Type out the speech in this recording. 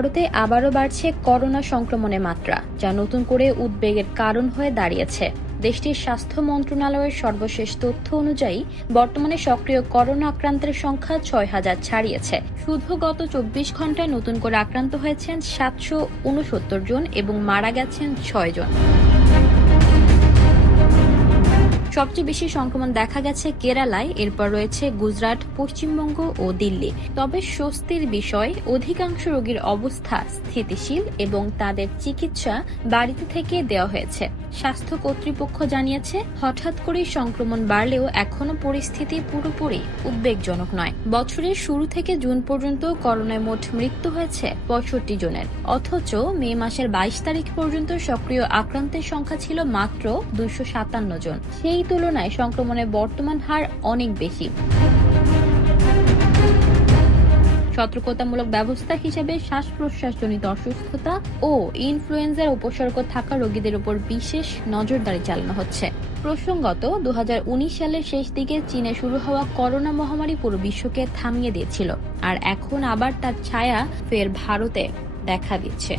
ভারতে আবারও বাড়ছে করোনা সংক্রমণের মাত্রা, যা নতুন করে উদ্বেগের কারণ হয়ে দাঁড়িয়েছে। দেশটির স্বাস্থ্য মন্ত্রণালয়ের সর্বশেষ তথ্য অনুযায়ী বর্তমানে সক্রিয় করোনা আক্রান্তের সংখ্যা ৬,০০০ ছাড়িয়েছে। শুধু গত ২৪ ঘন্টায় নতুন করে আক্রান্ত হয়েছেন ৭৬৯ জন এবং মারা গেছেন ৬ জন। সবচেয়ে বেশি সংক্রমণ দেখা গেছে কেরালায়, এরপর রয়েছে গুজরাট, পশ্চিমবঙ্গ ও দিল্লি। তবে স্বস্তির বিষয়, অধিকাংশ রোগীর অবস্থা স্থিতিশীল এবং তাদের চিকিৎসা বাড়িতে থেকে দেওয়া হয়েছে। স্বাস্থ্য কর্তৃপক্ষ জানিয়েছে, হঠাৎ করে সংক্রমণ বাড়লেও এখনো পরিস্থিতি পুরোপুরি উদ্বেগজনক নয়। বছরের শুরু থেকে জুন পর্যন্ত করোনায় মোট মৃত্যু হয়েছে ৬৫ জনের, অথচ মে মাসের ২২ তারিখ পর্যন্ত সক্রিয় আক্রান্তের সংখ্যা ছিল মাত্র ২৫৭ জন। সেই তুলনায় সংক্রমণের বর্তমান হার অনেক বেশি। সতর্কতামূলক ব্যবস্থা হিসেবে শ্বাস-প্রশ্বাসজনিত অসুস্থতা ও ইনফ্লুয়েঞ্জার উপসর্গ থাকা রোগীদের উপর বিশেষ নজরদারি চালানো হচ্ছে। প্রসঙ্গত, ২০১৯ সালের শেষ দিকে চীনে শুরু হওয়া করোনা মহামারী পুরো বিশ্বকে থামিয়ে দিয়েছিল, আর এখন আবার তার ছায়া ফের ভারতে দেখা দিচ্ছে।